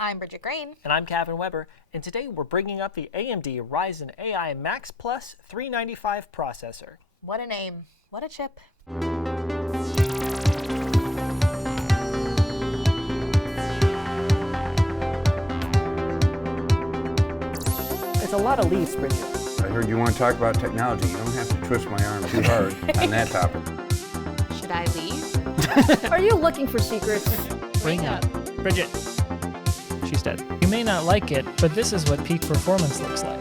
I'm Bridget Grain. And I'm Cavin Weber, and today we're bringing up the AMD Ryzen AI Max 395 processor. What a name. What a chip. It's a lot of leaves, Bridget. I heard you want to talk about technology. You don't have to twist my arm too hard on that topic. Should I leave? Are you looking for secrets? Bring up. Bridget. She's dead. You may not like it, but this is what peak performance looks like.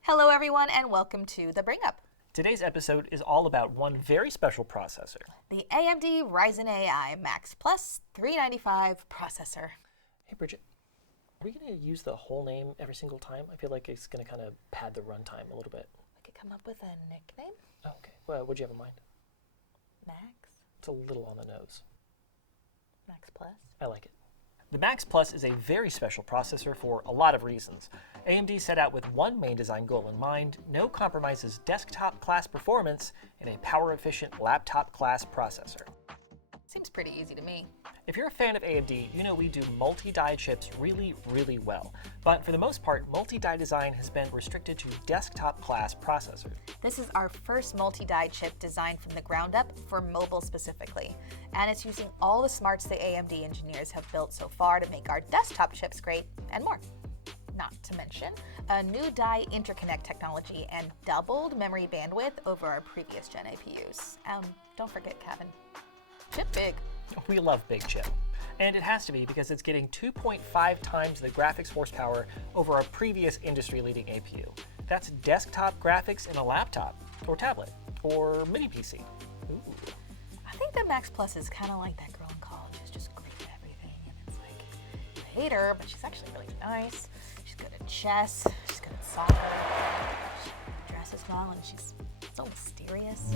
Hello everyone and welcome to The Bring Up. Today's episode is all about one very special processor. The AMD Ryzen AI Max 395 processor. Hey Bridget, are we going to use the whole name every single time? I feel like it's going to kind of pad the runtime a little bit. I could come up with a nickname? Oh, okay. Well, what'd you have in mind? Max? It's a little on the nose. Max Plus? I like it. The Max Plus is a very special processor for a lot of reasons. AMD set out with one main design goal in mind: no compromises desktop-class performance in a power-efficient laptop-class processor. Seems pretty easy to me. If you're a fan of AMD, you know we do multi-die chips really, really well. But for the most part, multi-die design has been restricted to desktop-class processors. This is our first multi-die chip designed from the ground up for mobile specifically. And it's using all the smarts the AMD engineers have built so far to make our desktop chips great and more. Not to mention a new die interconnect technology and doubled memory bandwidth over our previous gen APUs. Don't forget, Cavin. Chip big. We love big chip. And it has to be because it's getting 2.5 times the graphics horsepower over our previous industry-leading APU. That's desktop graphics in a laptop, or tablet, or mini PC. Ooh. I think the Max Plus is kind of like that girl in college who's just great at everything. And it's like, you hate her, but she's actually really nice. She's good at chess. She's good at soccer. She dresses well, and she's so mysterious.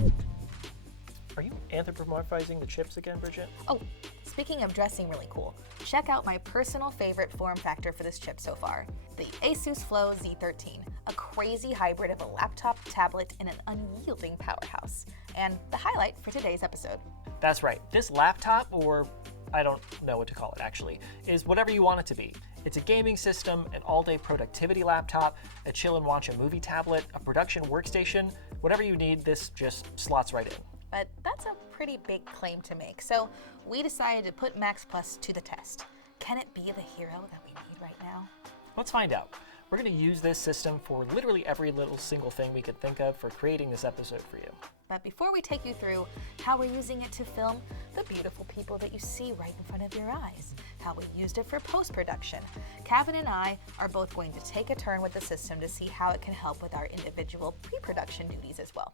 Are you anthropomorphizing the chips again, Bridget? Oh, speaking of dressing really cool, check out my personal favorite form factor for this chip so far, the ASUS Flow Z13, a crazy hybrid of a laptop, tablet, and an unyielding powerhouse. And the highlight for today's episode. That's right. This laptop, or I don't know what to call it actually, is whatever you want it to be. It's a gaming system, an all-day productivity laptop, a chill and watch a movie tablet, a production workstation. Whatever you need, this just slots right in. But that's a pretty big claim to make, so we decided to put Max Plus to the test. Can it be the hero that we need right now? Let's find out. We're going to use this system for literally every little single thing we could think of for creating this episode for you. But before we take you through how we're using it to film the beautiful people that you see right in front of your eyes, how we used it for post-production, Cavin and I are both going to take a turn with the system to see how it can help with our individual pre-production duties as well.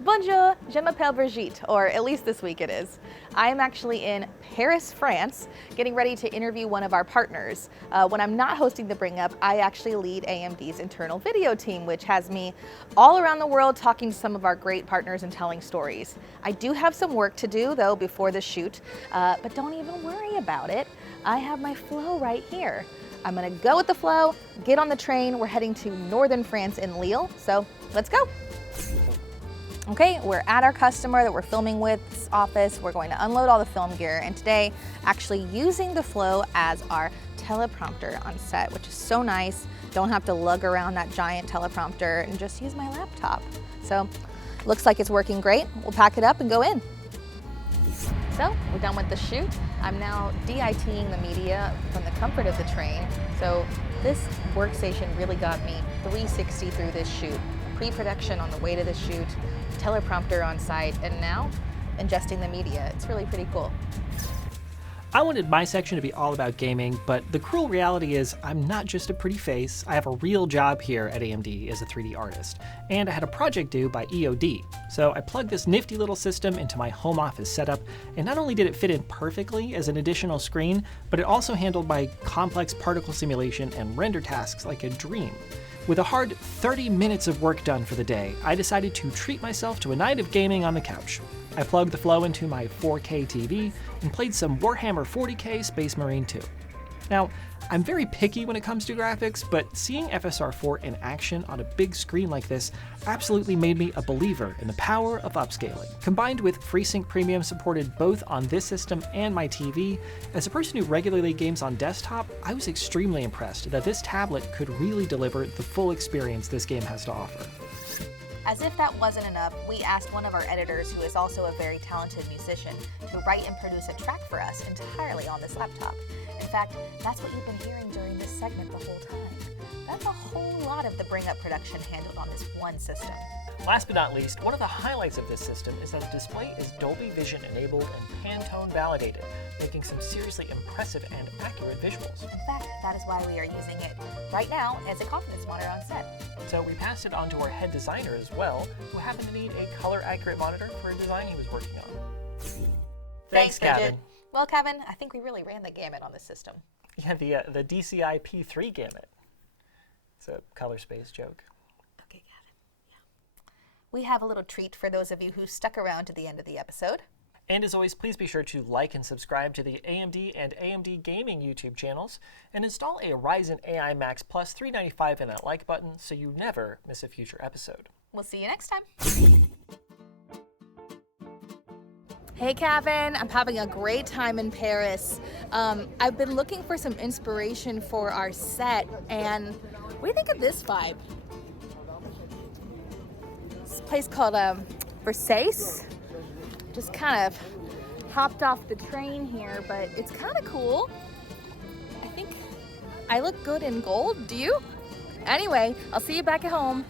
Bonjour, je m'appelle Brigitte, or at least this week it is. I am actually in Paris, France, getting ready to interview one of our partners. When I'm not hosting the Bring Up, I actually lead AMD's internal video team, which has me all around the world talking to some of our great partners and telling stories. I do have some work to do though before the shoot, but don't even worry about it. I have my flow right here. I'm gonna go with the flow, get on the train. We're heading to northern France in Lille, so let's go. Okay, we're at our customer that we're filming with's office. We're going to unload all the film gear, and today actually using the Flow as our teleprompter on set, which is so nice. Don't have to lug around that giant teleprompter and just use my laptop. So looks like it's working great. We'll pack it up and go in. So we're done with the shoot. I'm now DITing the media from the comfort of the train. So this workstation really got me 360 through this shoot. Pre-production on the way to the shoot, teleprompter on site, and now ingesting the media. It's really pretty cool. I wanted my section to be all about gaming, but the cruel reality is I'm not just a pretty face. I have a real job here at AMD as a 3D artist, and I had a project due by EOD. So I plugged this nifty little system into my home office setup, and not only did it fit in perfectly as an additional screen, but it also handled my complex particle simulation and render tasks like a dream. With a hard 30 minutes of work done for the day, I decided to treat myself to a night of gaming on the couch. I plugged the Flow into my 4K TV and played some Warhammer 40k Space Marine 2. Now, I'm very picky when it comes to graphics, but seeing FSR 4 in action on a big screen like this absolutely made me a believer in the power of upscaling. Combined with FreeSync Premium supported both on this system and my TV, as a person who regularly games on desktop, I was extremely impressed that this tablet could really deliver the full experience this game has to offer. As if that wasn't enough, we asked one of our editors, who is also a very talented musician, to write and produce a track for us entirely on this laptop. In fact, that's what you've been hearing during this segment the whole time. That's a whole lot of the Bring Up production handled on this one system. Last but not least, one of the highlights of this system is that the display is Dolby Vision enabled and Pantone validated, making some seriously impressive and accurate visuals. In fact, that is why we are using it right now as a confidence monitor on set. So we passed it on to our head designer as well, who happened to need a color-accurate monitor for a design he was working on. Thanks, Bridget. Cavin. Well, Cavin, I think we really ran the gamut on this system. Yeah, the DCI P3 gamut. It's a color space joke. Okay, Cavin. Yeah. We have a little treat for those of you who stuck around to the end of the episode. And as always, please be sure to like and subscribe to the AMD and AMD Gaming YouTube channels, and install a Ryzen AI Max Plus 395 in that like button so you never miss a future episode. We'll see you next time. Hey Cavin, I'm having a great time in Paris. I've been looking for some inspiration for our set, and what do you think of this vibe? This place called Versailles. Just kind of hopped off the train here, but it's kind of cool. I think I look good in gold, do you? Anyway, I'll see you back at home.